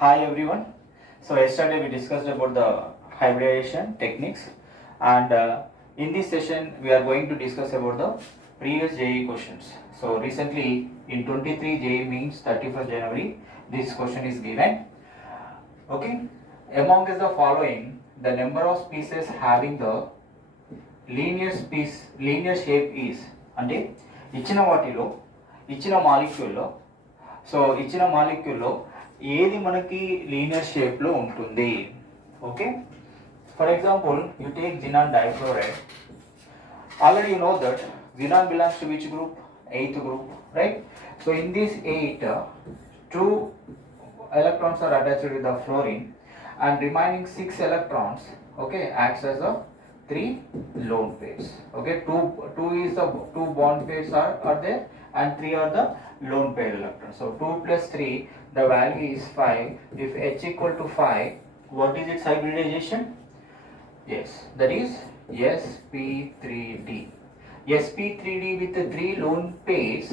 Hi everyone. So yesterday we discussed about the hybridization techniques, and in this session we are going to discuss about the previous JEE questions. So recently in 23 JEE means 31st January this question is given. Okay, among the following the number of species having the linear shape is అంటే ఇచ్చిన వాటిలో ఇచ్చిన మాలిక్యూల్లో ఇచ్చిన మాలిక్యూల్లో ఏది మనకి linear shape లో ఉంటుంది. Okay, for example you take xenon difluoride. Already you know that xenon belongs to which group? 8th group, right? So in this 8, 2 electrons are attached with the fluorine and remaining 6 electrons, okay, acts as a 3 lone pairs. Okay, two is the 2 bond pairs are there and 3 are the lone pair electrons. So 2 plus 3, the value is 5. If H equal to 5, what is its hybridization? Yes, that is sp3d. sp3d with the 3 lone pairs.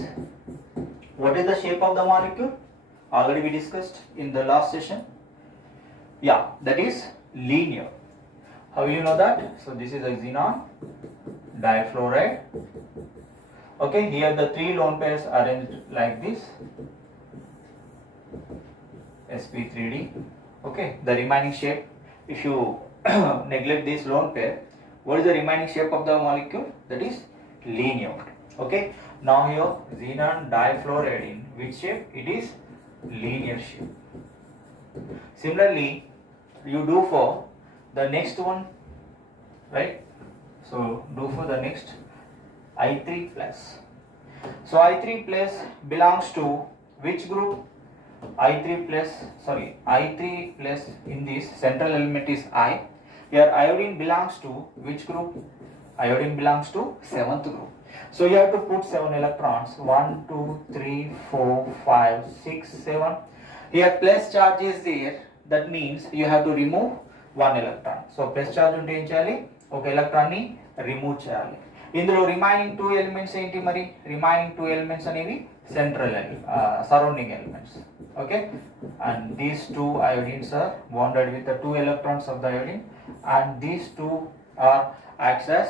What is the shape of the molecule? Already we discussed in the last session. Yeah, that is linear. How will you know that? So this is a xenon difluoride. Okay, here the 3 lone pairs arranged like this, sp3d. Okay, the remaining shape, if you neglect this lone pair, what is the remaining shape of the molecule? That is linear. Okay, now here xenon difluoride, in which shape? It is linear shape. Similarly you do for the next one, right? So do for the next I3 plus. So I3 plus belongs to which group? I3 plus in this central element is I. Here iodine belongs to which group? Iodine belongs to 7th group. So you have to put 7 electrons. 1, 2, 3, 4, 5, 6, 7. Here plus charge is there. That means you have to remove 1 electron. So plus charge ఉంటే ఏం చేయాలి? ఒక electron ని remove చేయాలి. ఇందులో రిమైనింగ్ 2 ఎలిమెంట్స్ ఏంటి మరి? రిమైనింగ్ 2 ఎలిమెంట్స్ అనేవి central surrounding elements. Okay, and these 2 iodines are bonded with the 2 electrons of the iodine, and these 2 are acts as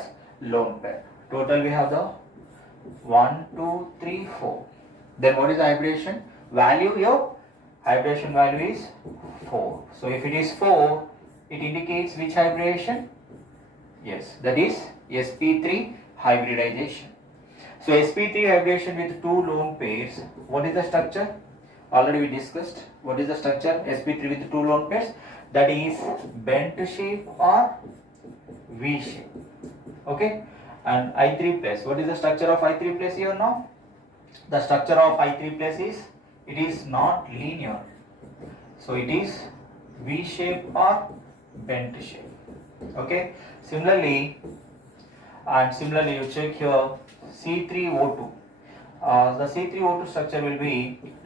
lone pair. Total we have the 1, 2, 3, 4. Then what is the hybridization value here? Hybridization value is 4. So if it is 4, it indicates which hybridization? Yes, that is sp3 hybridization. So sp3 hybridization with 2 lone pairs. What is the structure? Already we discussed. What is the structure? sp3 with 2 lone pairs, that is bent shape or V shape. Okay, and I3 plus. What is the structure of I3 plus here now? The structure of I3 plus is, it is not linear. So it is V shape or bent shape. Okay, similarly you check here C3O2. The C3O2 structure will be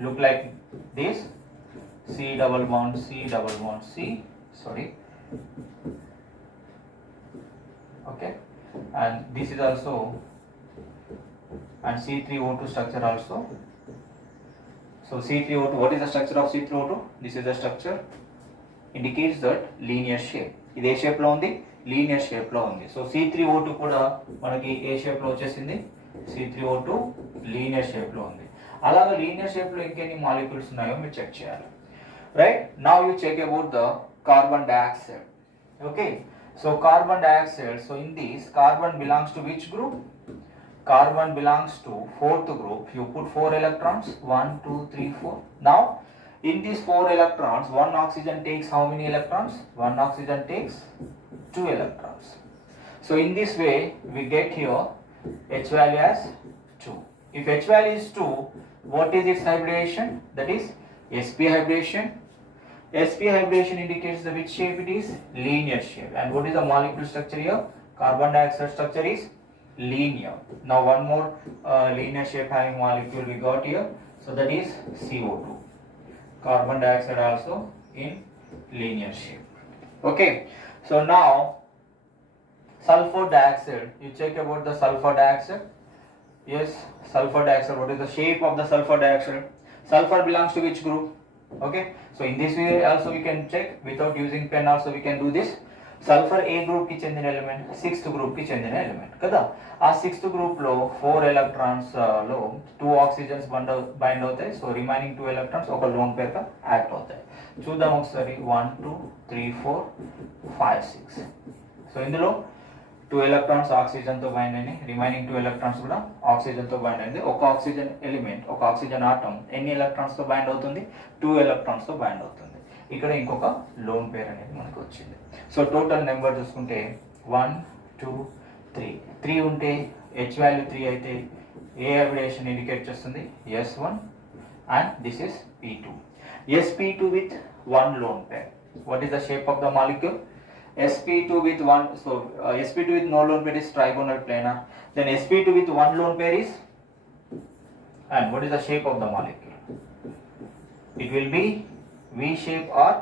look like this: C double bond C double bond C. Sorry. Okay, and this is also, and C3O2 structure also. So C3O2, what is the structure of C3O2? This is the structure, indicates that linear shape. ఇది ఏ shape లో ఉంది? Linear shape లో ఉంది. So C3O2 కూడా మనకి ఏ shape లో వచ్చేసింది? C3O2 linear shape లో ఉంది. అలాగే లీనియర్ షేప్ లో ఇంకెన్ని మాలిక్యూల్స్ ఉన్నాయో మీరు చెక్ చేయాలి. Right, now you check about the carbon dioxide. Okay, so carbon dioxide, so in this carbon belongs to which group? Carbon belongs to 4th group. You put 4 electrons, 1, 2, 3, 4. Now in these 4 electrons, 1 oxygen takes how many electrons? 1 oxygen takes 2 electrons. So in this way we get here H value as 2. If H value is 2, what is its hybridization? That is sp hybridization. sp hybridization indicates the which shape it is? Linear shape. And what is the molecule structure here? Carbon dioxide structure is linear. Now one more linear shape having molecule we got here, so that is CO2. Carbon dioxide also in linear shape. Okay, so now sulfur dioxide, you check about the sulfur dioxide. Yes, sulfur dioxide. What is the shape of the sulfur dioxide? Sulfur belongs to which group? Okay, so in this way also we can check without using pen also we can do this. Sulfur A group ki chendina element, 6th group ki chendina element kada. Aa 6th group lo 4 electrons lo 2 oxygens bind అవుతాయి. So remaining 2 electrons ఒక lone pair గా యాక్ట్ అవుతాయి. చూద్దాం ఒకసారి 1 2 3 4 5 6. సో ఇందులో 2 electrons oxygen తో బైండ్ అయినాయి, రిమైనింగ్ 2 electrons కూడా ఆక్సిజన్ తో బైండ్ అయింది. ఒక ఆక్సిజన్ ఎలిమెంట్, ఒక ఆక్సిజన్ ఆటం ఎన్ని ఎలక్ట్రాన్స్ తో బైండ్ అవుతుంది? 2 electrons తో బైండ్ అవుతుంది. ఇక్కడ ఇంకొక లోన్ పేర్ అనేది మనకు వచ్చింది. సో టోటల్ నెంబర్ చూసుకుంటే 1 2 3 ఉంటే H వాల్యూ 3 అయితే ఏ హైబ్రిడేషన్ ఇండికేట్ చేస్తుంది? S1 and this is P2. sp2 with one lone pair. What is the shape of the molecule? sp2 with one, so sp2 with no lone pair is trigonal planar. Then sp2 with one lone pair is, and what is the shape of the molecule? It will be V shape or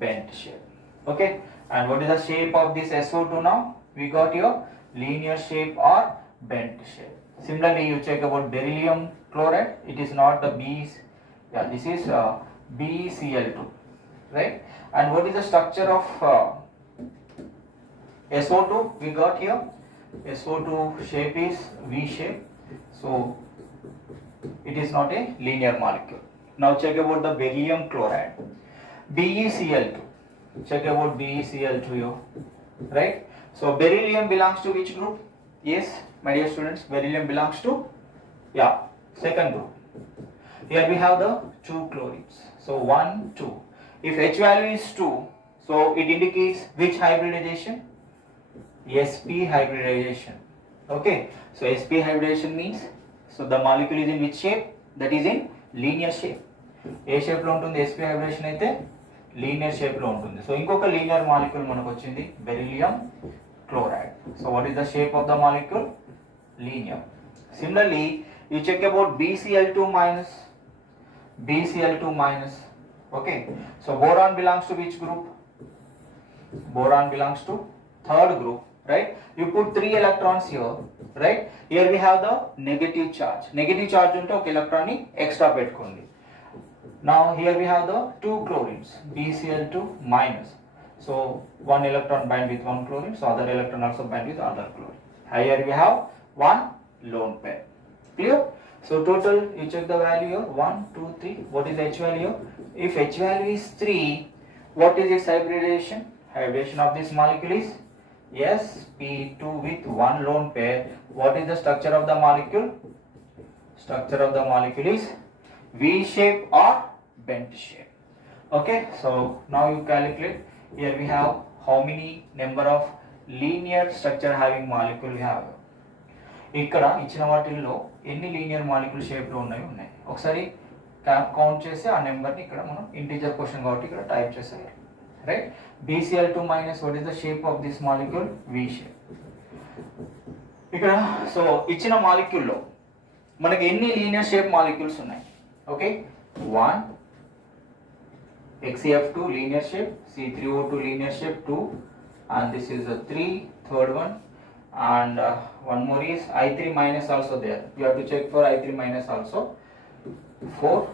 bent shape. Okay, and what is the shape of this SO2 now? We got your linear shape or bent shape. Similarly, you check about beryllium chloride. It is not the B. Yeah, this is BeCl2, right? And what is the structure of SO2? We got here SO2 shape is V shape. So it is not a linear molecule. Now check about the beryllium chloride, BeCl2. Check about BeCl2 here, right? So beryllium belongs to which group? Yes, my dear students, beryllium belongs to, yeah, second group. Here we have the 2 chlorines. So 1 2. If H value is 2, so it indicates which hybridization? sp hybridization. Okay, so sp hybridization means, so the molecule is in which shape? That is in linear shape. ఏ shape లో ఉంటుంది? sp hybridization అయితే linear shape లో ఉంటుంది. So ఇంకొక linear molecule మనకు వచ్చింది beryllium chloride. So what is the shape of the molecule? Linear. Similarly you check about BCl2 minus. Okay, so boron belongs to which group? Boron belongs to third group, right? You put 3 electrons here, right? Here we have the negative charge. Negative charge unte oka electron ni extra pettukondi. Now here we have the 2 chlorines, BCl2 minus. So one electron bind with one chlorine, so other electron also bind with other chlorine. Here we have one lone pair. Clear? So total you check the value here 1 2 3. What is the H value? If H value is 3, what is its hybridization? Hybridization of this molecule is sp2 with one lone pair. What is the structure of the molecule? Structure of the molecule is V shape or bent shape. Okay, so now you calculate. Here we have how many number of linear structure having molecule we have. ఇక్కడ ఇచ్చిన వాటిల్లో ఎన్ని linear molecule shape లో ఉన్నాయి ఒకసారి కౌంట్ చేసి ఆ నెంబర్ ని ఇక్కడ మనం ఇంటిజర్ క్వశ్చన్ కాబట్టి ఇక్కడ టైప్ చేసేయాలి, right? BCl2 minus, what is the shape of this molecule? V shape. ఇక్కడ సో ఇచ్చిన మాలిక్యూల్ లో మనకి ఎన్ని లీనియర్ షేప్ మాలిక్యూల్స్ ఉన్నాయి? ఓకే, 1 XeF2 linear shape, C3O2 linear shape 2, and this is the 3, third one, and one more is I3 minus also there. You have to check for I3 minus also. 4.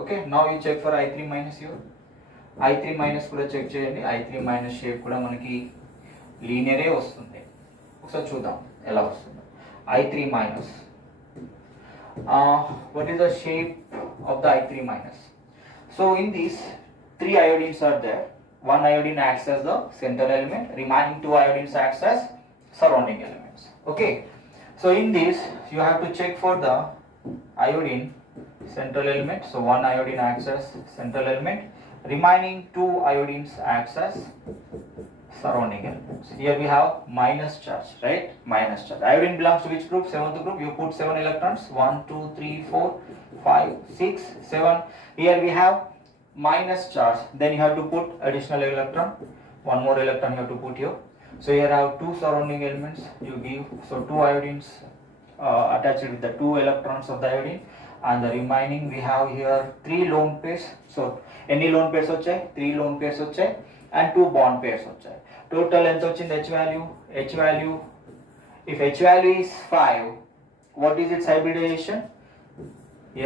Okay, now you check for I3 minus here. I3 minus కూడా చెక్ చేయండి. I3 minus shape కూడా మనకి లీనియరే వస్తుంది. ఒకసారి చూద్దాం ఎలా వస్తుందో. I3 minus. What is the shape of the I3 minus? So in this 3 iodines are there. One iodine acts as the central element, remaining 2 iodines acts as surrounding elements. Okay, so in this you have to check for the iodine central element. So one iodine acts as central element, remaining 2 iodines acts as surrounding elements. Here we have minus charge, right? Minus charge. Iodine belongs to which group? 7th group. You put 7 electrons, 1 2 3 4 5 6 7. Here we have minus charge, then you have to put additional electron, one more electron you have to put here. So here I have 2 surrounding elements, you give, so 2 iodines attached with the 2 electrons of the iodine, and the remaining we have here 3 lone pairs. So any lone pairs వచ్చాయి? 3 lone pairs వచ్చాయి and 2 bond pairs వచ్చాయి. Total ఎంత వచ్చింది H value? H value, if H value is 5, what is its hybridization?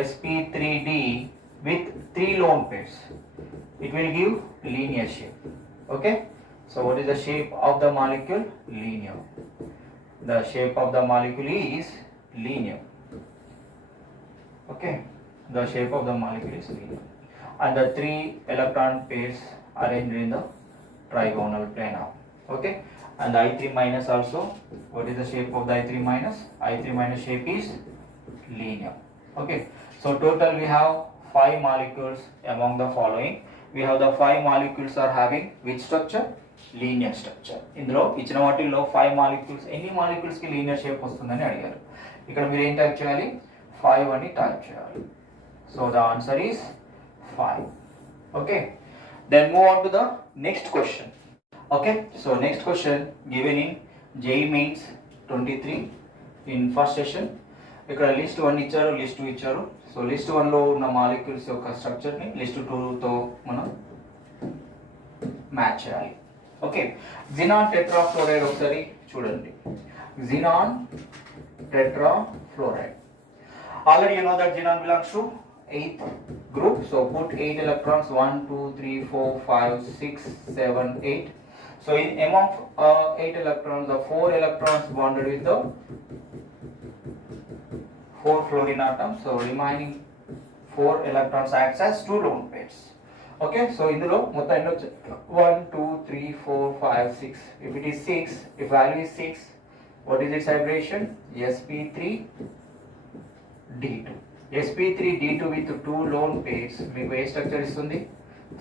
sp3d with 3 lone pairs, it will give linear shape. Okay, so what is the shape of the molecule? Linear. The shape of the molecule is linear. Okay, the shape of the molecule is linear, and the 3 electron pairs arranged in the trigonal planar. Okay, and the I3 minus also, what is the shape of the I3 minus? I3 minus shape is linear. Okay, so total we have 5 molecules among the following. We have the 5 molecules are having which structure? Linear structure. ఇందులో ఇచ్చిన వాటిల్లో 5 molecules, ఎన్ని molecules కి linear shape వస్తుందని అడిగారు. ఇక్కడ మీరు ఏం టైప్ చేయాలి? 5 అని టైప్ చేయాలి. So the answer is 5. Okay, then move on to the next question. Okay, so next question given in JEE Means 23 in first session. ఇక్కడ లిస్ట్ 1 ఇచ్చారు, లిస్ట్ 2 ఇచ్చారు. సో లిస్ట్ 1 లో ఉన్న మాలిక్యూల్స్ యొక్క స్ట్రక్చర్ ని లిస్ట్ 2 తో మనం మ్యాచ్ చేయాలి. ఓకే, జినాన్ టెట్రాఫ్లోరైడ్ ఒకసారి చూడండి. Xenon tetrafluoride, already you know that xenon belongs to 8th group, so put 8 electrons, 1 2 3 4 5 6 7 8. So in among 8 electrons, the 4 electrons bonded with the 4 fluorine atoms, so remaining 4 electrons acts as 2 lone pairs. Okay, so ఇందులో మొత్తం ఎన్ని వచ్చాయి? 1 2 3 4 5 6. If it is 6, if value is 6, what is its hybridization? sp3d2. sp3d2 with 2 lone pairs మీకు ఏ స్ట్రక్చర్ ఇస్తుంది?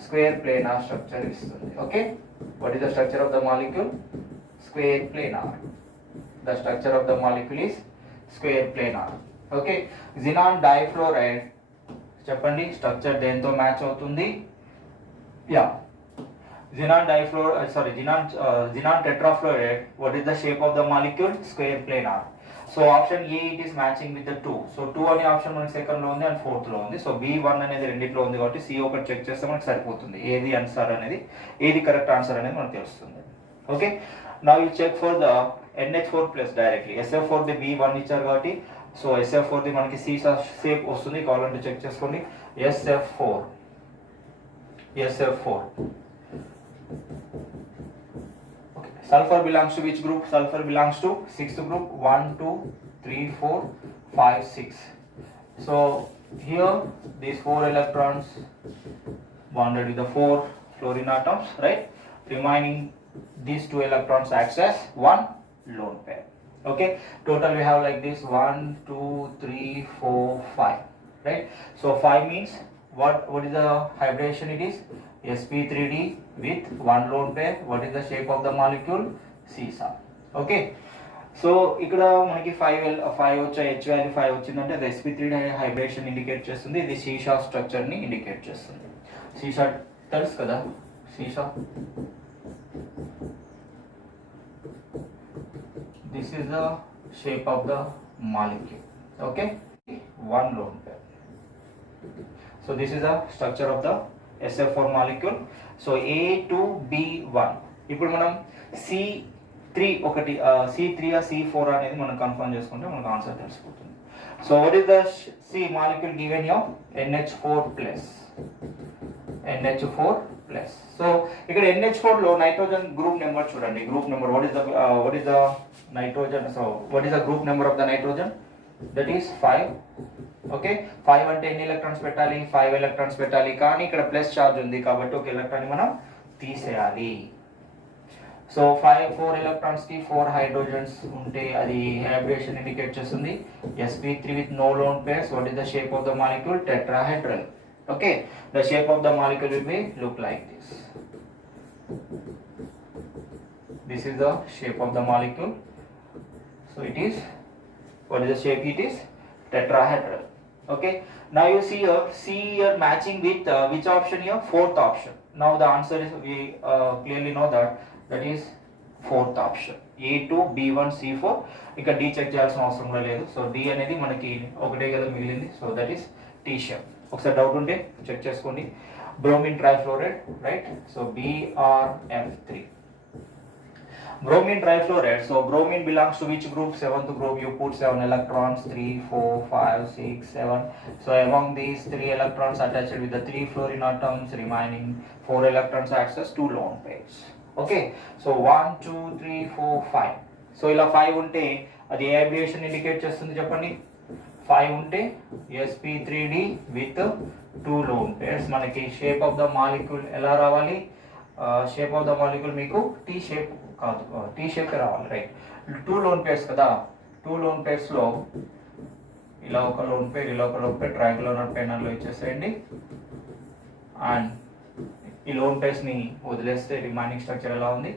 Square planar structure ఇస్తుంది. Okay, what is the structure of the molecule? Square planar. The structure of the molecule is square planar. Okay, xenon difluoride చెప్పండి structure దేంతో match అవుతుంది? Yeah, xenon tetrafluoride, what is the shape of the molecule? Square planar. So option A it is matching with the 2. So 2 అనే ఆప్షన్ మనకి సెకండ్ లో ఉంది and fourth లో ఉంది. So B1 అనేది రెండిట్లో ఉంది కాబట్టి సి ఒకటి చెక్ చేస్తే మనకి సరిపోతుంది. ఏది ఆన్సర్ అనేది, ఏది కరెక్ట్ ఆన్సర్ అనేది మనకు తెలుస్తుంది. Okay, now you check for the NH4 plus directly. SF4 ది B1 ఇచ్చారు కాబట్టి సో SF4 ది మనకి సి షేప్ వస్తుంది. కావాలంటే చెక్ చేసుకోండి. SF4 sulfur belongs to which group? Sulfur belongs to 6th group. 1 2 3 4 5 6. So here these 4 electrons bonded with the 4 fluorine atoms, right? Remaining these 2 electrons acts as 1 lone pair. Okay, total we have like this 1 2 3 4 5, right? So 5 means what is the hybridization? It is sp3d with 1 lone pair. What is the shape of the molecule? Seesaw. Okay, so ఇక్కడ మనకి 5 వచ్చే H value 5 వచ్చిందంటే అది sp3d hybridisation indicate చేస్తుంది. ఇది సీసా స్ట్రక్చర్ ని ఇండికేట్ చేస్తుంది. సీసా తెలుసు కదా, సీసా. This is the shape of the molecule. Okay, 1 lone pair. So this is the structure of the SF4 molecule. So A2B1. ఇప్పుడు మనం C3 ఒకటి C3 ఆ C4 అనేది మనం కన్ఫర్మ్ చేసుకుంటే మనకు ఆన్సర్ తెలిసిపోతుంది. So what is the C molecule given here? NH4 plus. So ఇక్కడ NH4 లో నైట్రోజన్ గ్రూప్ నెంబర్ చూడండి. Group number what is the nitrogen? So what is the group number of the nitrogen? That is 5. ఓకే, 5 అంటే ఎన్ని ఎలక్ట్రాన్స్ పెట్టాలి? 5 ఎలక్ట్రాన్స్ పెట్టాలి. కానీ ఇక్కడ plus charge ఉంది కాబట్టి ఒక ఎలక్ట్రాన్ మనం తీసేయాలి. సో 4 ఎలక్ట్రాన్స్ కి 4 హైడ్రోజన్స్ ఉంటే అది హైబ్రిడేషన్ ఇండికేట్ చేస్తుంది. sp3 with no lone pairs. What is the shape of the molecule? Tetrahedral. Okay, the shape of the molecule will be look like this. This is the shape of the molecule. So it is, what is the shape? It is tetrahedral. Okay, now you see here C here matching with which option here? 4th option. Now the answer is, we clearly know that is 4th option. A2 B1 C4. ఇక్కడ D check చేయాల్సిన అవసరం కూడా లేదు. So D అనేది మనకి ఒకటే కదా మిగిలింది. So that is T shape. ఒకసారి డౌట్ ఉంటే చెక్ చేసుకోండి. Bromine trifluoride, right? So BRF3. Bromine trifluoride. So bromine belongs to which group? 7th group. You put 7 electrons, 3, 4, 5, 6, 7. So among these 3 electrons attached with the 3 fluorine atoms, remaining 4 electrons acts as 2 lone pairs. Okay. So 1, 2, 3, 4, 5. So ఇలా 5 ఉంటే అది ఏ అబ్రియేషన్ ఇండికేట్ చేస్తుంది చెప్పండి? 5 ఉంటే sp3d with 2 lone pairs. మనకి shape of the molecule ఎలా రావాలి? షేప్ ఆఫ్ ద మాలిక్యూల్ మీకు టీ షేప్ కాదు, టీ షేప్ రావాలి, రైట్? 2 లోన్ పేర్స్ కదా, 2 లోన్ పేర్స్ లో ఇలా ఒక లోన్ పేర్, ఇలా ఒక లోన్ పేర్ ట్రయాంగులర్ పెనల్ లో ఇచ్చేసేయండి. అండ్ ఈ లోన్ పేర్స్ ని వదిలేస్తే రిమైనింగ్ స్ట్రక్చర్ ఎలా ఉంది?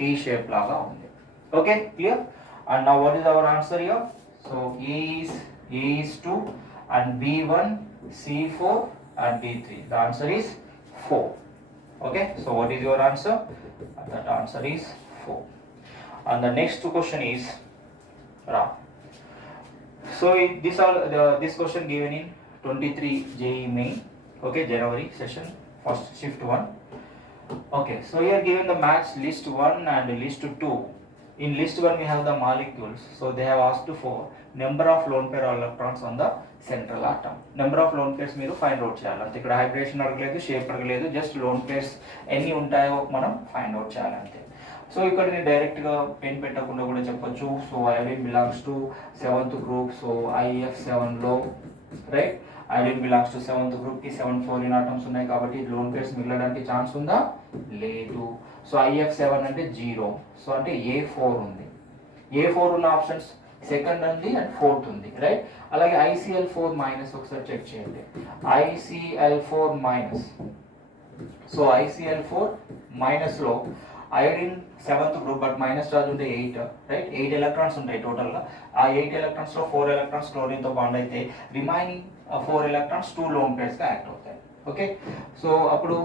టీ షేప్ లాగా ఉంది. Okay, clear? And now what is our answer here? So A is 2 and B1, C4 and D3. The answer is 4. Okay, so what is your answer? That answer is 4. And the next question is Ram. So this question given in 23 JEE main. Okay, January session, first shift 1. Okay, so here given the match list 1 and list 2. In list 1 we have the molecules, so they have asked for number of lone pair electrons on the central atom. Number of lone pairs మీరు find out చేయాలి. అంతే, ఇక్కడ హైబ్రిడేషన్ అడగలేదు, షేప్ అడగలేదు, just loan pairs ఎన్ని ఉంటాయో మనం find out చేయాలి అంతే. సో ఇక్కడ నేను డైరెక్ట్గా పెన్ పెట్టకుండా కూడా చెప్పొచ్చు. So iodine belongs to 7th group. So IF7లో right, iodine belongs to 7th group కి 7 ఫ్లోరిన్ ఆటమ్స్ ఉన్నాయి కాబట్టి లోన్ పేర్స్ మిగలడానికి ఛాన్స్ ఉందా? లేదు. సో IF7 అంటే 0. సో అంటే A4 ఉంది. A4 ఉన్న ఆప్షన్స్ సెకండ్ ఉంది అండ్ ఫోర్త్ ఉంది, రైట్? అలాగే ICl4 మైనస్ ఒకసారి చెక్ చేయండి. ICl4 minus. So ICl4 minus లో iodine 7th group but minus charge ఉంటే 8, రైట్? 8 ఎలక్ట్రాన్స్ ఉంటాయి టోటల్ గా. ఆ 8 ఎలక్ట్రాన్స్ లో 4 ఎలక్ట్రాన్స్ క్లోరిన్ తో బాండ్ అయితే రిమైనింగ్ 4 ఎలక్ట్రాన్స్ 2 లోన్ పేర్స్ గా యాక్ట్ అవుతాయి. ఓకే, సో అప్పుడు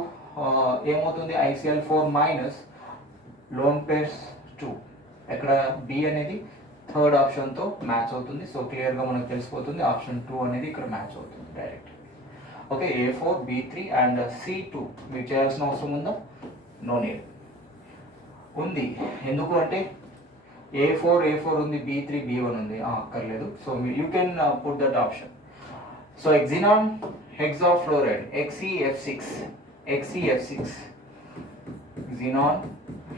ఏమవుతుంది? ICl4 minus loan pairs 2. ఇక్కడ B అనేది థర్డ్ ఆప్షన్ తో మ్యాచ్ అవుతుంది. సో క్లియర్ గా మనకు తెలిసిపోతుంది ఆప్షన్ 2 అనేది ఇక్కడ మ్యాచ్ అవుతుంది direct. Okay, A4, B3 and C2 మీరు చేయాల్సిన అవసరం ఉందా? నో నీడ్ ఉంది. ఎందుకు అంటే A4 ఉంది, B3 B1 ఉంది, అక్కర్లేదు. So you can put that option. So xenon hexafluoride XeF6 xenon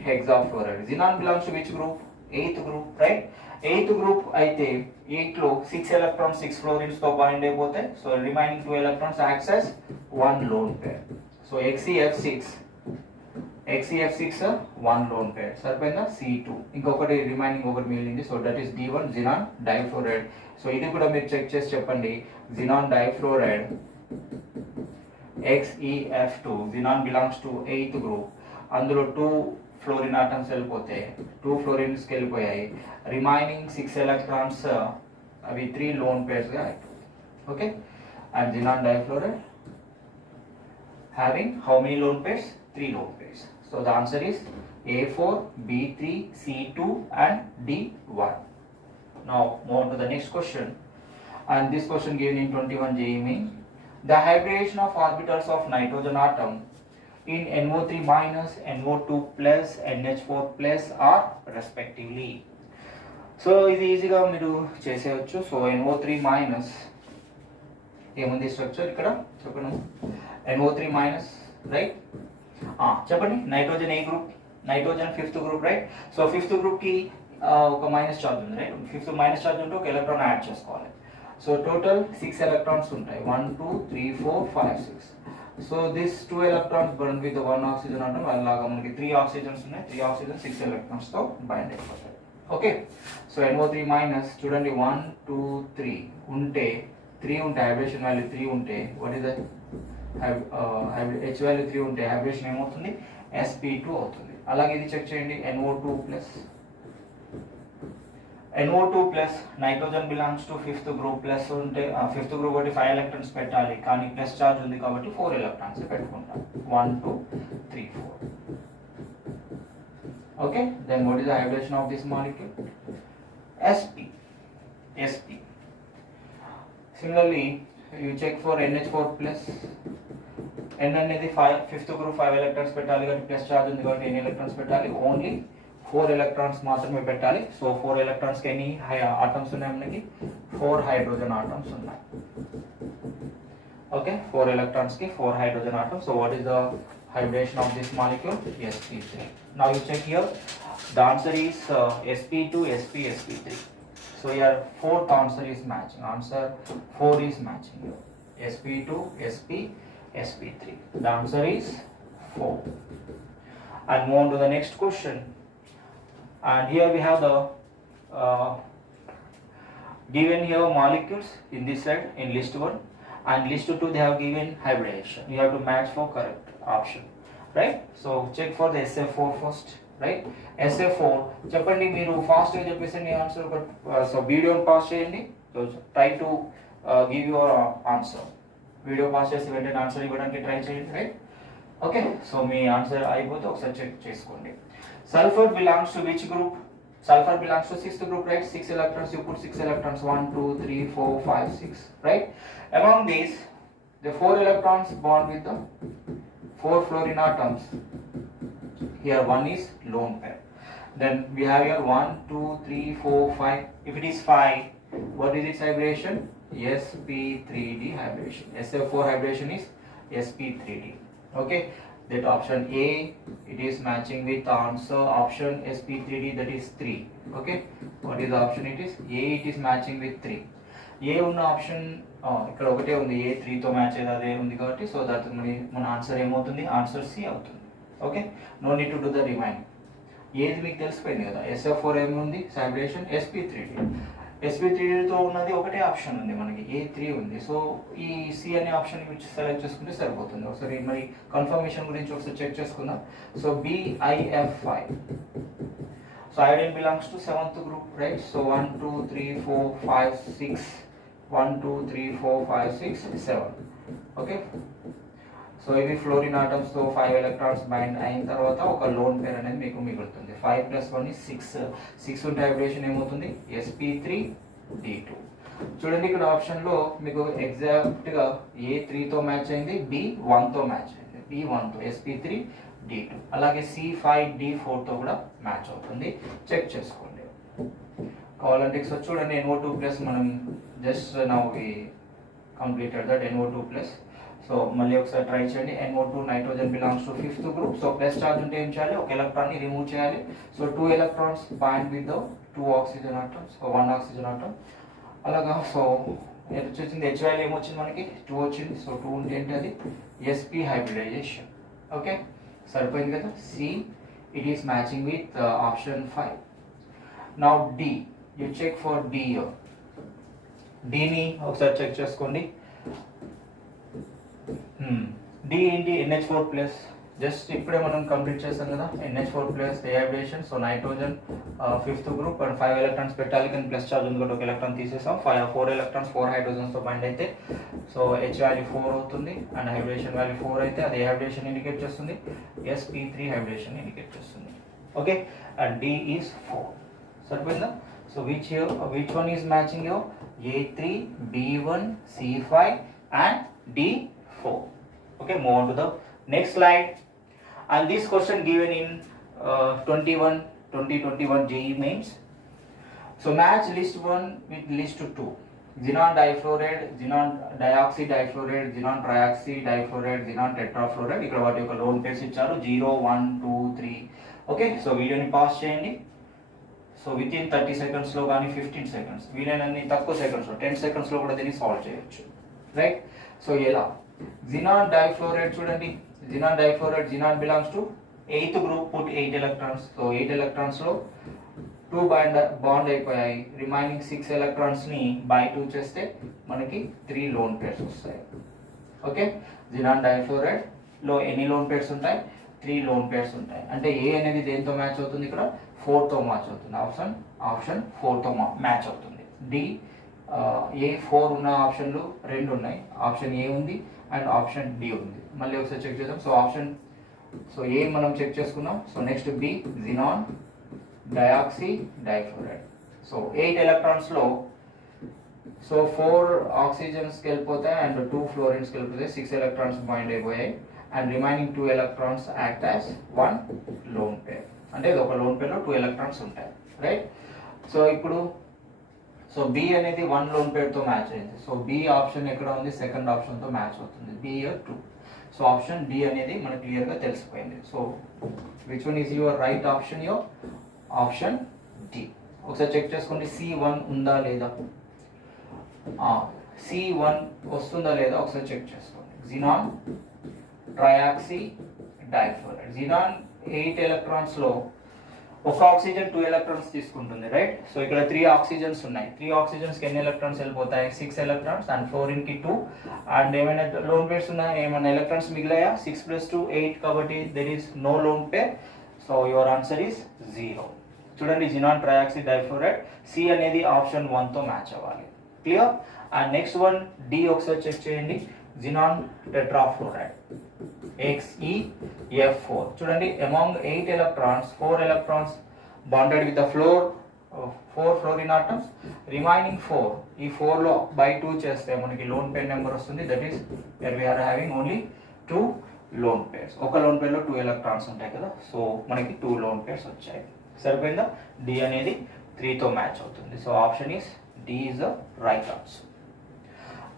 hexafluoride. Xenon belongs to which group? 8th group, right? 8th group అయితే 8 లో 6 electrons 6 fluorines తో bind అయిపోతాయి. So remaining 2 electrons acts as 1 lone pair. So XeF6 1 lone pair సరిపోయిందా? C2 ఇంకొకటి రిమైనింగ్ ఒకటి మిగిలింది. So that is D1 xenon difluoride. So ఇది కూడా మీరు చెక్ చేసి చెప్పండి. xenon difluoride XeF2. xenon belongs to 8th group. అందులో 2 ఫ్లోరిన్ ఆటమ్స్ వెళ్ళిపోతే 2 ఫ్లోరిన్స్ వెళ్ళిపోయాయి. రిమైనింగ్ 6 ఎలక్ట్రాన్స్ అవి 3 లోన్ పేర్స్ గా అవుతాయి. Okay, and xenon difluoride having how many lone pairs? 3 lone pairs. So the answer is A4, B3, C2 and D1. Now move on to the next question, and this question given in 21 JEE main. The hybridization of orbitals of nitrogen atom in NO3 minus, NO2 plus, NH4 plus are respectively. So ఇది ఈజీగా మీరు చేసేయచ్చు. So NO3 minus ఏముంది స్ట్రక్చర్ ఇక్కడ చెప్పండి. NO3 minus, right? చెప్పండి. Nitrogen ఏ గ్రూప్? Nitrogen 5th group, right? So 5th group కి ఒక మైనస్ చార్జ్ ఉంది, రైట్? 5th మైనస్ చార్జ్ ఉంటే ఒక ఎలక్ట్రాన్ యాడ్ చేసుకోవాలి. సో టోటల్ 6 ఎలక్ట్రాన్స్ ఉంటాయి. 1 2 3 4 5 6. So this 2 electrons bond with 1 oxygen atom. అలాగా మనకి 3 oxygens ఉన్నాయి. 3 oxygens 6 electrons తో బైండ్ అయిపోతాయి. ఓకే, సో NO3 మైనస్ చూడండి 1 2 3 ఉంటే 3 ఉంటే హైబ్రిడేషన్ వాల్యూ 3 ఉంటే what is that? H value 3 ఉంటే హైబ్రిడేషన్ ఏమవుతుంది? sp2 అవుతుంది. అలాగే ఇది చెక్ చేయండి. NO2 plus nitrogen belongs to 5th group plus ఉంటే 5th గ్రూప్ ఒకటి 5 ఎలక్ట్రాన్స్ పెట్టాలి, కానీ ప్లస్ చార్జ్ ఉంది కాబట్టి 4 ఎలక్ట్రాన్స్ పెట్టుకుంటాం. 1 2 3 4. Okay, then what is the hybridization of this molecule? sp. Similarly you check for NH4 plus. N అనేది 5th గ్రూప్ 5 ఎలక్ట్రాన్స్ పెట్టాలి కాబట్టి ప్లస్ చార్జ్ ఉంది కాబట్టి ఎన్ని ఎలక్ట్రాన్స్ పెట్టాలి? ఓన్లీ 4 electrons మాత్రమే పెట్టాలి. సో 4 electrons కి ఎన్ని atoms ఉన్నాయి మనకి 4 hydrogen atoms ఉన్నాయి. Okay, 4 electrons ki 4 hydrogen atoms. So what is the hybridization of this molecule? sp3. Now you check here, the answer is sp2 sp sp3. So here fourth answer is matching. Answer 4 is matching here. sp2 sp sp3. The answer is 4. And move on to the next question. And here we have the given here molecules in this side in list 1. And list 2 they have given hybridization. You have to match for correct option, right? So check for the SF4 first, right? SF4 చెప్పండి మీరు ఫాస్ట్ గా చెప్పేసండి answer. So వీడియోని పాస్ చేయండి. So try to give your answer. Video pass చేసి వెంటనే ఆన్సర్ ఇవ్వడానికి ట్రై చేయండి, రైట్? ఓకే, సో మీ ఆన్సర్ అయిపోతే ఒకసారి చెక్ చేసుకోండి. Sulphur belongs to which group? Sulfur belongs to 6th group, right? 6 electrons, you put 6 electrons, 1, 2, 3, 4, 5, 6, right? Among these, the 4 electrons bond with the 4 fluorine atoms. Here 1 is lone pair. Then we have here 1, 2, 3, 4, 5. If it is 5, what is its hybridization? sp3d hybridization. SF4 hybridization is sp3d. Okay? That option A, it is matching with answer option sp3d, that is 3. Okay, what is the option? It is A, it is matching with 3. A ఉన్న ఆప్షన్ ఇక్కడ ఒకటే ఉంది, A 3 తో మ్యాచ్ అయ్యేది అదే ఉంది కాబట్టి so that మన ఆన్సర్ ఏమవుతుంది? ఆన్సర్ సి అవుతుంది. Okay, no need to do the reminding. ఏది మీకు తెలిసిపోయింది కదా. SF4 ఏముంది? Hybridisation sp3d. sp3d తో ఉన్నది ఒకటే ఆప్షన్ ఉంది మనకి, A3 ఉంది. సో ఈ సి అనే ఆప్షన్ సెలెక్ట్ చేసుకుంటే సరిపోతుంది. ఒకసారి మరి కన్ఫర్మేషన్ గురించి ఒకసారి చెక్ చేసుకుందాం. So BIF5. So iodine belongs to 7th group, right? So 1 2 3 4 5 6 1 2 3 4 5 6 7. Okay, so ఇవి ఫ్లోరిన్ ఆటమ్స్ తో 5 ఎలక్ట్రాన్స్ బైండ్ అయిన తర్వాత ఒక లోన్ పేర్ అనేది మీకు మిగులుతుంది. 5 + 1 is 6. 6 ఉంటే హైబ్రిడేషన్ ఏమవుతుంది? sp3d2. చూడండి ఇక్కడ ఆప్షన్ లో మీకు ఎగ్జాక్ట్ గా A3 తో మ్యాచ్ అయింది, B1 తో మ్యాచ్ అయింది, B1 తో sp3d2. అలాగే C5d4 తో కూడా మ్యాచ్ అవుతుంది. చెక్ చేసుకోండి. కావాలంటే చూడండి NO2+ మనం just now we completed that NO2+. So మళ్ళీ ఒకసారి ట్రై చేయండి. NO2 nitrogen belongs to 5th గ్రూప్. సో ప్లస్ చార్జ్ ఉంటే ఏం చేయాలి? ఒక ఎలక్ట్రాన్ ని రిమూవ్ చేయాలి. So 2 electrons bind with the 2 oxygen atoms. సో 1 oxygen atom. అలాగా సో ఎంత వచ్చింది? H వాల్యూ ఏమొచ్చింది మనకి? 2 వచ్చింది. సో 2 ఉంటే ఏంటి? అది sp hybridization. ఓకే, సరిపోయింది కదా. C, it is matching with option 5. Now D, you check for D here. D ని ఒకసారి చెక్ చేసుకోండి. D ఏంటి? NH4+. జస్ట్ ఇప్పుడే మనం కంప్లీట్ చేస్తాం కదా NH4+ hybridisation. So nitrogen 5th group and 5 ఎలక్ట్రాన్స్ పెట్టాలి, కానీ ప్లస్ చార్జ్ ఉంది కాబట్టి ఒక ఎలక్ట్రాన్ తీసేసాం. 4 ఎలక్ట్రాన్స్ 4 హైడ్రోజన్స్ తో బైండ్ అయితే సో H వాల్యూ 4 అవుతుంది అండ్ హైబ్రిడేషన్ వాల్యూ 4 అయితే అది హైబ్రిడేషన్ ఇండికేట్ చేస్తుంది, sp3 హైబ్రిడేషన్ ఇండికేట్ చేస్తుంది. Okay, and D is 4. సరిపోయిందా? So which one is matching here? A3, B1, C5 and D4. Okay, move on to the next slide. And this question given in 2021 JEE mains. So match list 1 with list 2. Xenon difluoride, xenon dioxydifluoride, xenon trioxydifluoride, xenon tetrafluoride. ఇక్కడ వాటి యొక్క loan pairs ఇచ్చారు 0 1 2 3. Okay, so వీడియోని పాస్ చేయండి. So with in 30 seconds లో కానీ 15 seconds, వీలైనన్ని తక్కువ సెకండ్స్ లో 10 seconds లో కూడా దీన్ని సాల్వ్ చేయొచ్చు, రైట్? సో ఎలా? xenon difluoride చూడండి. xenon difluoride, xenon belongs to 8th group, put 8 electrons. So 8 electrons లో 2 బాండ్ అయిపోయాయి. రిమైనింగ్ 6 electrons ని బై 2 చేస్తే మనకి 3 లోన్ పేర్స్ వస్తాయి. ఓకే, xenon difluoride లో ఎన్ని లోన్ పేర్స్ ఉంటాయి? 3 లోన్ పేర్స్ ఉంటాయి. అంటే ఏ అనేది దేంతో మ్యాచ్ అవుతుంది? ఇక్కడ 4 తో మ్యాచ్ అవుతుంది. ఆప్షన్ 4 తో మ్యాచ్ అవుతుంది. డి A4 ఉన్న ఆప్షన్లు 2 ఉన్నాయి. ఆప్షన్ ఏ ఉంది అండ్ ఆప్షన్ డి ఉంది. మళ్ళీ ఒకసారి చెక్ చేద్దాం. సో ఏ మనం చెక్ చేసుకున్నాం. So next B, xenon dioxydifluoride. So 8 electrons లో సో 4 oxygens కి వెళ్ళిపోతాయి అండ్ 2 fluorines కి వెళ్ళిపోతాయి. 6 electrons బైండ్ అయిపోయాయి and remaining 2 electrons act as 1 lone pair. అంటే ఇది ఒక లోన్ పేర్లో 2 ఎలక్ట్రాన్స్ ఉంటాయి, రైట్. సో ఇప్పుడు బి అనేది 1 లోన్ పేర్తో మ్యాచ్ అయింది. సో బి ఆప్షన్ ఎక్కడ ఉంది, సెకండ్ ఆప్షన్తో మ్యాచ్ అవుతుంది, బిఆర్ 2. సో ఆప్షన్ డి అనేది మనకు క్లియర్గా తెలిసిపోయింది. So which one is your right option? Your option D. ఒకసారి చెక్ చేసుకోండి, C1 ఉందా లేదా, C1 వస్తుందా లేదా ఒకసారి చెక్ చేసుకోండి. Xenon trioxy difluoride. జినాన్ 8 ఎలక్ట్రాన్స్లో ఒక ఆక్సిజన్ 2 ఎలక్ట్రాన్స్ తీసుకుంటుంది, రైట్. సో ఇక్కడ 3 ఆక్సిజన్స్ ఉన్నాయి. 3 ఆక్సిజన్స్కి ఎన్ని ఎలక్ట్రాన్స్ వెళ్ళిపోతాయి? 6 ఎలక్ట్రాన్స్. అండ్ ఫ్లోరిన్కి 2. అండ్ ఏమైనా లోన్ పేర్స్ ఉన్నాయా, ఏమైనా ఎలక్ట్రాన్స్ మిగిలాయా? 6 + 2 8, కాబట్టి there is no lone pair. So your answer is 0. చూడండి, జినాన్ ట్రయాక్సీ డైఫ్లోరైడ్ సి అనేది ఆప్షన్ 1తో మ్యాచ్ అవ్వాలి. Clear. And next one D ఒకసారి చెక్ చేయండి, జినాన్ టెట్రాఫ్లోరైడ్ XeF4. చూడండి, among 8 electrons 4 electrons bonded with the floor 4 fluorine atoms. Remaining 4, ఈ 4లో by 2 చేస్తే మనకి లోన్ పేర్ నెంబర్ వస్తుంది. That is where we're having only 2 lone pairs. ఒక లోన్ పేర్లో 2 ఎలక్ట్రాన్స్ ఉంటాయి కదా, సో మనకి 2 లోన్ పేర్స్ వచ్చాయి. సరిపోయిందా? డి అనేది 3తో మ్యాచ్ అవుతుంది. So option is D is the right answer.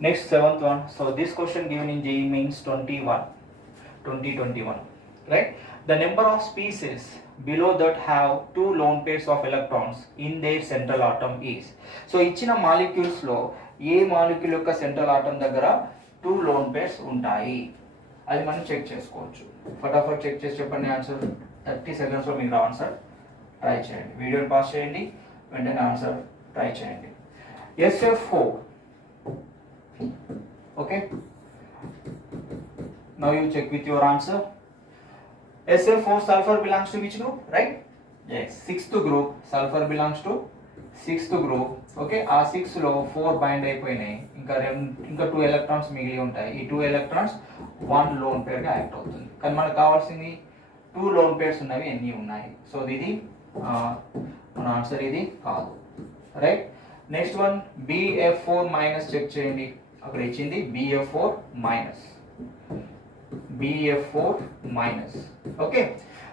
Next 7th one. So this question given in JEE means 2021, right? The number of species below that have 2 lone pairs of electrons in their central atom is. So ఇచ్చిన మాలిక్యూల్స్ లో a molecule యొక్క central atom దగ్గర 2 lone pairs ఉంటాయి అది మనం చెక్ చేసుకోవచ్చు. ఫటాఫట్ చెక్ చేసి చెప్పండి ఆన్సర్. 30 seconds లో మీరు ఆన్సర్ ట్రై చేయండి. వీడియోని పాస్ చేయండి, వెంటనే ఆన్సర్ ట్రై చేయండి. SF4. Okay, now you check with your answer. SF4 sulfur belongs to which group, right? Yes, 6th group. Sulfur belongs to 6th group. Okay, ఆ 6 లో 4 బైండ్ అయిపోయినాయి, ఇంకా 2 ఎలక్ట్రాన్స్ మిగిలి ఉంటాయి. ఈ 2 ఎలక్ట్రాన్స్ 1 లోన్ పేర్ గా యాక్ట్ అవుతుంది. కానీ మనకు కావాల్సింది 2 లోన్ పేర్స్ ఉన్నవి ఎన్ని ఉన్నాయి. సో ఇది మన ఆన్సర్ ఇది కాదు, right. Next one BF4 minus check చేయండి. అక్కడ ఇచ్చింది BF4 minus. Okay,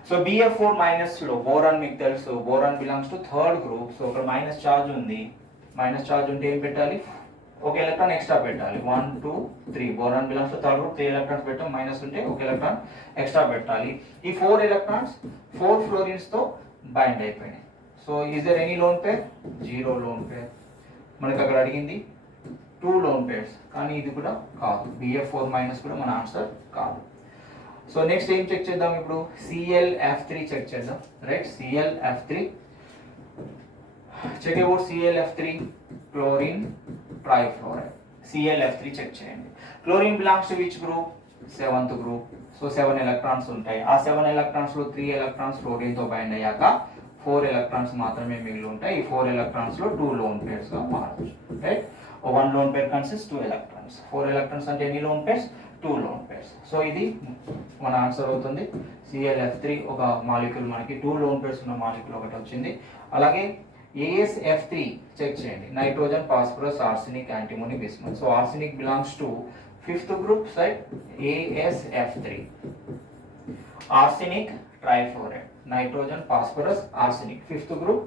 so BF4 minus లో బోరాన్ మీకు తెలుసు, boron belongs to 3rd group. So ఇక్కడ మైనస్ ఛార్జ్ ఉంది. మైనస్ ఛార్జ్ ఉంటే ఏం పెట్టాలి? ఒక ఎలక్ట్రాన్ ఎక్స్ట్రా పెట్టాలి. 1 2 3. Boron belongs to 3rd group. 3 ఎలక్ట్రాన్స్ పెట్టాం, మైనస్ ఉంటే ఒక ఎలక్ట్రాన్ ఎక్స్ట్రా పెట్టాలి. ఈ 4 ఎలక్ట్రాన్స్ 4 ఫ్లోరిన్స్ తో బైండ్ అయిపోయినాయి. So is there any lone pair? 0 lone pair. మనకి అక్కడ అడిగింది 2 లోన్ పేర్స్, కానీ ఇది కూడా కాదు. BF4 మైనస్ కూడా మన ఆన్సర్ కాదు. సో నెక్స్ట్ ఏం చెక్ చేద్దాం ఇప్పుడు? ClF3 చెక్ చేద్దాం, right. ClF3 check about ClF3 chlorine trifluoride. ClF3 check చేయండి. Chlorine belongs to which group? 7th group. So 7 electrons ఉంటాయి. ఆ 7 ఎలక్ట్రాన్స్ లో 3 ఎలక్ట్రాన్స్ ఫ్లోరిన్ తో బైండ్ అయ్యాక 4 ఎలక్ట్రాన్స్ మాత్రమే మిగిలి ఉంటాయి. ఈ 4 ఎలక్ట్రాన్స్ లో 2 లోన్ పేర్స్ గా మారచ్చు, right. 1 lone pair consist 2 electrons. 4 electrons అంటే ఎన్ని lone pairs? 2 lone pairs. So ఇది మన ఆన్సర్ అవుతుంది. ClF3 ఒక మాలిక్యూల్, మనకి 2 లోన్ పేర్స్ ఉన్న మాలిక్యూల్ ఒకటి వచ్చింది. అలాగే AsF3 చెక్ చేయండి. Nitrogen, phosphorus, arsenic, antimony, bismuth. So arsenic belongs to 5th group, right. AsF3 arsenic trifluoride, nitrogen, phosphorus, arsenic, 5th గ్రూప్.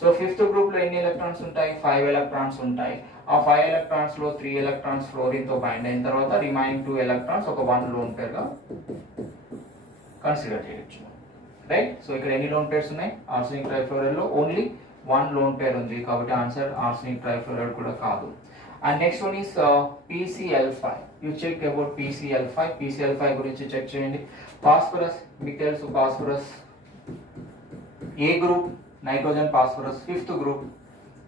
సో 5th గ్రూప్ లో ఎన్ని ఎలక్ట్రాన్స్ ఉంటాయి? 5 ఎలక్ట్రాన్స్ ఉంటాయి. ఆ 5 ఎలక్ట్రాన్స్ లో 3 ఎలక్ట్రాన్స్ ఫ్లోరిన్ తో బైండ్ అయిన తర్వాత రిమైనింగ్ 2 ఎలక్ట్రాన్స్ ఒక 1 లోన్ పేర్ గా కన్సిడర్ చేయొచ్చు, రైట్. సో ఇక్కడ ఎన్ని లోన్ పేర్స్ ఉన్నాయి? ఆర్సెనిక్ ట్రైఫ్లోరైడ్ లో ఓన్లీ 1 లోన్ పేర్ ఉంది, కాబట్టి ఆన్సర్ ఆర్సెనిక్ ట్రైఫ్లోరైడ్ కూడా కాదు. And next one is PCl5. You check about PCl5. PCl5 గురించి చెక్ చేయండి. ఫాస్ఫరస్ మీకు తెలుసు, ఫాస్ఫరస్ ఏ గ్రూప్? Nitrogen, phosphorus, 5th group.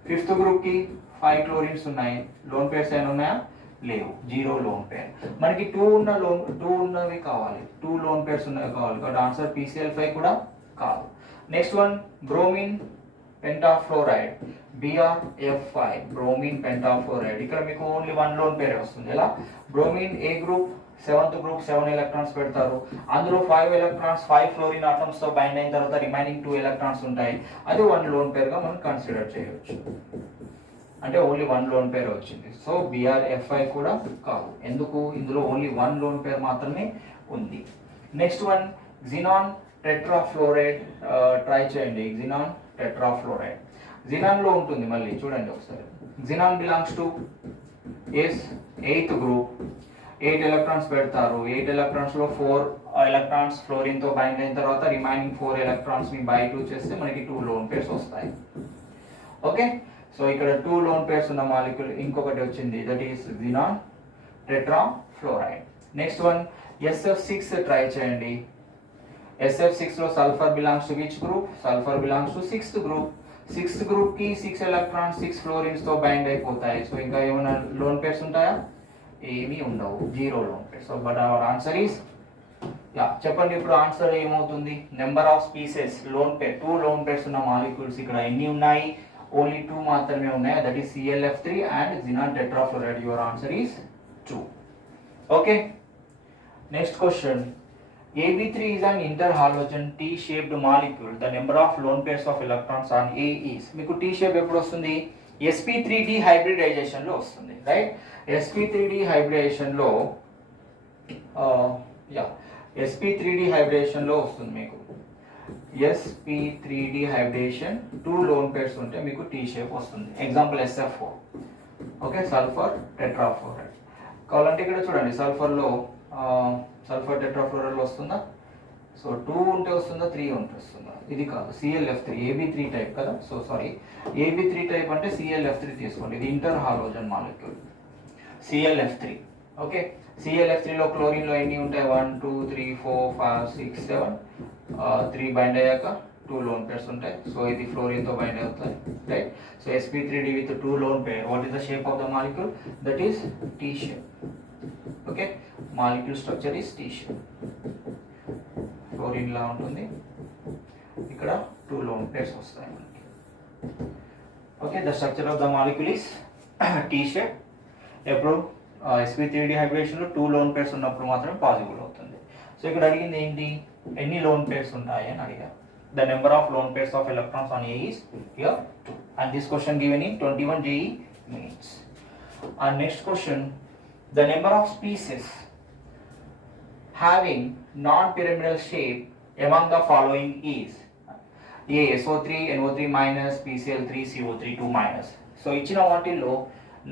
5th group కి 5 క్లోరిన్స్ ఉన్నాయి. లోన్ పేర్స్ ఏమైనా ఉన్నాయా? లేవు, 0 లోన్ పేర్. మనకి 2 ఉన్నవి కావాలి, 2 లోన్ పేర్స్ ఉన్నవి కావాలి, కాబట్టి ఆన్సర్ PCl5 కూడా కాదు. Next one bromine pentafluoride, BrF5 bromine pentafluoride. ఇక్కడ మీకు ఓన్లీ 1 లోన్ పేర్ వస్తుంది. ఎలా? బ్రోమిన్ ఏ గ్రూప్, 7th గ్రూప్, 7 ఎలక్ట్రాన్స్ పెడతారు. అందులో 5 ఎలక్ట్రాన్స్ 5 ఫ్లోరిన్ ఆటమ్స్ తో బైండ్ అయిన తర్వాత రిమైనింగ్ 2 ఎలక్ట్రాన్స్ ఉంటాయి. అది 1 లోన్ పేర్ గా మనం కన్సిడర్ చేయొచ్చు. అంటే ఓన్లీ 1 లోన్ పేర్ వచ్చింది. సో BrF5 కూడా కాదు. ఎందుకు? ఇందులో ఓన్లీ 1 లోన్ పేర్ మాత్రమే ఉంది. Next one xenon tetrafluoride try చేయండి. జినాన్ టెట్రాఫ్లోరైడ్ జినాన్లో ఉంటుంది. మళ్ళీ చూడండి ఒకసారి. Xenon belongs to yes 8th group. 8 electrons పెడతారు. 8 ఎలక్ట్రాన్స్లో 4 ఎలక్ట్రాన్స్ ఫ్లోరిన్తో బైండ్ అయిన తర్వాత రిమైనింగ్ 4 ఎలక్ట్రాన్స్ని బై 2 చేస్తే మనకి 2 లోన్ పేర్స్ వస్తాయి. ఓకే, సో ఇక్కడ 2 లోన్ పేర్స్ ఉన్న మాలిక్యూల్ ఇంకొకటి వచ్చింది, that is xenon tetrafluoride. Next one SF6 try చేయండి. SF6లో sulphur belongs to which group? Sulphur belongs to 6th group. 6th group కి 6 ఎలక్ట్రాన్స్ 6 ఫ్లోరిన్స్ తో బైండ్ అయిపోతాయి. సో ఇంకా ఏమైనా లోన్ పేర్స్ ఉంటాయా? ఏమీ ఉండవు, 0 lone pairs. So but our answer is చెప్పండి ఇప్పుడు ఆన్సర్ ఏమవుతుంది? Number of species lone pair 2 lone pairs ఉన్న మాలిక్యూల్స్ ఇక్కడ ఎన్ని ఉన్నాయి? ఓన్లీ 2 మాత్రమే ఉన్నాయి, that is ClF3 and xenon tetrafluoride. Your answer is 2. Okay, next question. AB3 is an interhalogen T-shaped molecule. The number of lone pairs of electrons on A is. మీకు T shape ఎప్పుడు వస్తుంది? sp3d hybridization లో వస్తుంది, right? sp3d hybridization లో sp3d hybridization లో వస్తుంది మీకు. sp3d hybridization 2 lone pairs ఉంటే మీకు T shape వస్తుంది. Example SF4. Okay, sulphur tetrafluoride. కావాలంటే ఇక్కడ చూడండి, సల్ఫర్లో సల్ఫర్ టెట్రాఫ్లోరైడ్ వస్తుందా? సో 2 ఉంటే వస్తుందా, 3 ఉంటే వస్తుందా? ఇది కాదు, ClF3 AB3 టైప్ కదా. సో సారీ, AB3 టైప్ అంటే ClF3 తీసుకోండి. ఇది inter halogen molecule ClF3. Okay, ClF3లో క్లోరిన్లో ఎన్ని ఉంటాయి? 1 2 3 4 5 6 7. 3 బైండ్ అయ్యాక 2 లోన్ పేర్స్ ఉంటాయి. సో ఇది ఫ్లోరిన్తో బైండ్ అవుతాయి, right? So sp3d with 2 lone pair. What is the shape of the molecule? That is T shape. Okay, molecule structure is T shape. Fluorine లా ఉంటుంది, ఇక్కడ 2 లోన్ పేర్స్ వస్తాయి మనకి. Okay, the structure of the molecule is T shape. ఎప్పుడు sp3d హైబ్రిడేషన్లో 2 lone pairs ఉన్నప్పుడు మాత్రమే పాసిబుల్ అవుతుంది. సో ఇక్కడ అడిగింది ఏంటి? ఎన్ని లోన్ పేర్స్ ఉంటాయి అని అడిగారు. The number of loan pairs of electrons on A is here 2. And this question given in 21 JEE NEET. And next question, the number of species having non-pyramidal shape among the following is A SO3 NO3 minus PCl3 CO3 2 minus. So ఇచ్చిన వాటిల్లో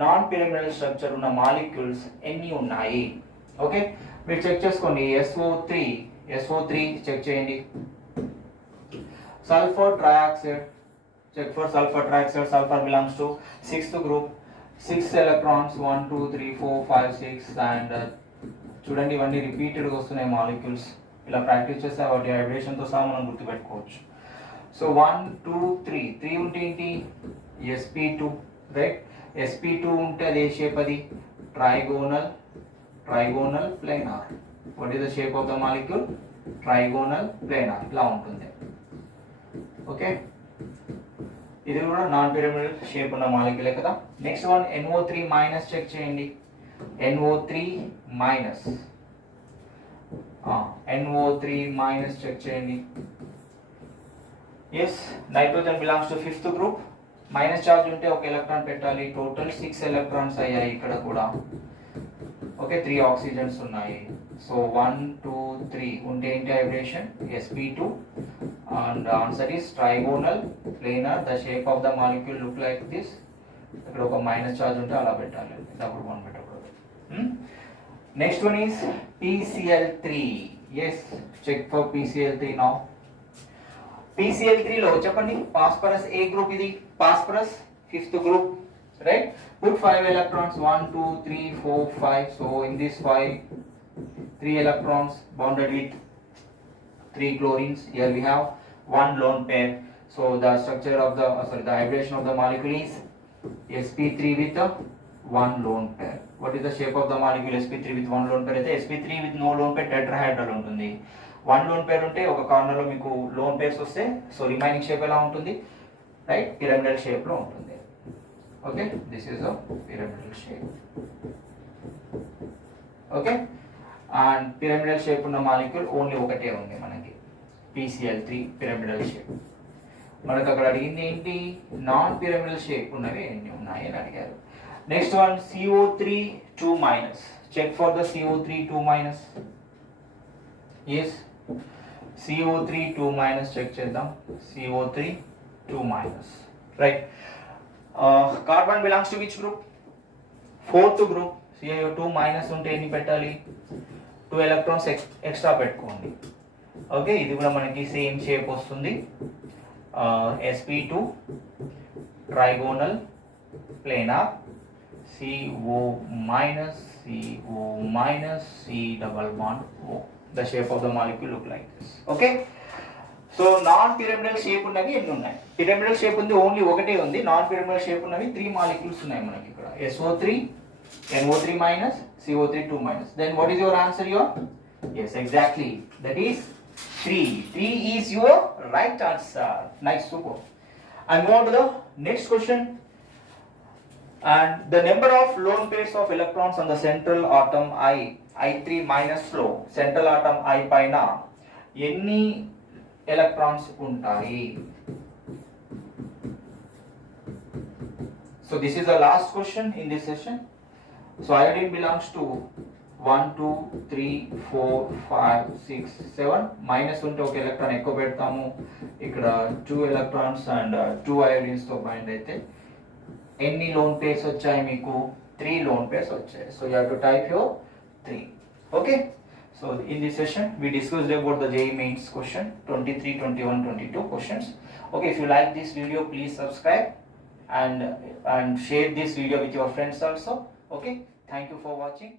non pyramidal structure ఉన్న molecules ఎన్ని ఉన్నాయి? Okay, మీరు check చేసుకోండి. SO3 check చేయండి. Sulphur trioxide, check for sulphur trioxide. Sulphur belongs to 6th group. 6 electrons 1 2 3 4 5 6. అండ్ చూడండి, ఇవన్నీ రిపీటెడ్గా వస్తున్నాయి మాలిక్యూల్స్. ఇలా ప్రాక్టీస్ చేస్తే వాటి హైబ్రిడేషన్తో సహా మనం గుర్తుపెట్టుకోవచ్చు. సో 1 2 3 ఉంటే ఏంటి? sp2, right? sp2 ఉంటే అది ఏ షేప్? అది trigonal planar. What is the shape of the molecule? Trigonal planar. ఇలా ఉంటుంది. ఓకే, ఇది కూడా నాన్ పిరమిడల్ షేప్ ఉన్న మాలిక్యూలే కదా. Next one NO3 minus check చేయండి. NO3 మైనస్ చెక్ చేయండి. Yes, nitrogen belongs to 5th group. Minus charge ఉంటే ఒక ఎలక్ట్రాన్ పెట్టాలి. టోటల్ 6 ఎలక్ట్రాన్స్ అయ్యాయి ఇక్కడ కూడా. ఓకే, 3 ఆక్సిజన్స్ ఉన్నాయి. సో 1 2 3 ఉంటే ఏంటి hybridization? sp2. And answer is trigonal planar. The shape of the molecule look like this. ఇక్కడ ఒక మైనస్ చార్జ్ ఉంటే అలా పెట్టాలి, డబుల్ బాండ్ పెట్టకూడదు. Next one is PCl3. Yes, check for PCl3 now. PCl3లో చెప్పండి, ఫాస్ఫరస్ ఏ గ్రూప్? ఇది phosphorus 5th group, right? Put 5 electrons 1 2 3 4 5. So in this 5, 3 electrons bonded with 3 chlorines. Here we have 1 lone pair. So the structure of the the hybridization of the molecule is sp3 with 1 lone pair. What is the shape of the molecule? sp3 with 1 lone pair అయితే sp3 with no lone pair tetrahedral ఉంటుంది. 1 lone pair ఉంటే ఒక కార్నర్ లో మీకు loan pairs వస్తే so remaining shape ఎలా ఉంటుంది? Right, pyramidal shape లో ఉంటుంది. Okay, this is a pyramidal shape. Okay, and pyramidal shape ఉన్న మాలిక్యూల్ ఓన్లీ ఒకటే ఉంది మనకి, PCl3 పిరమిడల్ షేప్. మనకు అక్కడ అడిగింది ఏంటి? నాన్ పిరమిడల్ షేప్ ఉన్నవి ఎన్ని ఉన్నాయి అని అడిగారు. Next one CO3 2 minus. Check for the CO3 2 minus. Yes, CO3 2 minus check చేద్దాం. CO3 2 minus. Right. Carbon belongs to which group? Fourth group. Here 2 minus ఉంటే ఎన్ని పెట్టాలి? 2 electrons extra పెట్టుకోండి. ఓకే, ఇది కూడా మనకి సేమ్ షేప్ వస్తుంది. sp2 trigonal planar CO minus C double bond O. The shape of the molecule look like this. Okay. So non pyramidal shape ఉన్నవి ఎన్ని ఉన్నాయి? పిరమిడల్ షేప్ ఉంది ఓన్లీ ఒకటే ఉంది. నాన్ పిరమిడల్ షేప్ ఉన్నవి 3 మాలిక్యూల్స్ ఉన్నాయి మనకి ఇక్కడ. SO3 NO3 minus CO3 2 minus. Then what is your answer here? Yes, exactly. That is 3. 3 is your right answer. Nice, super. And move on to the next question. And the number of lone pairs of electrons on the central atom I3 minus flow, central atom I పైన ఎన్ని electrons ఉంటాయి? So this is the last question in this session. So iodine belongs to 1 2 3 4 5 6 7. మైనస్ ఉంటే ఒక ఎలక్ట్రాన్ ఎక్కువ పెడతాము. ఇక్కడ 2 electrons and 2 iodines తో బైండ్ అయితే ఎన్ని లోన్ పేర్స్ వచ్చాయి మీకు? 3 లోన్ పేర్స్ వచ్చాయి. So you have to type your 3. Okay. So in this session we discussed about the JEE mains question 23, 21, 22 questions. Okay, if you like this video, please subscribe and share this video with your friends also. Okay, thank you for watching.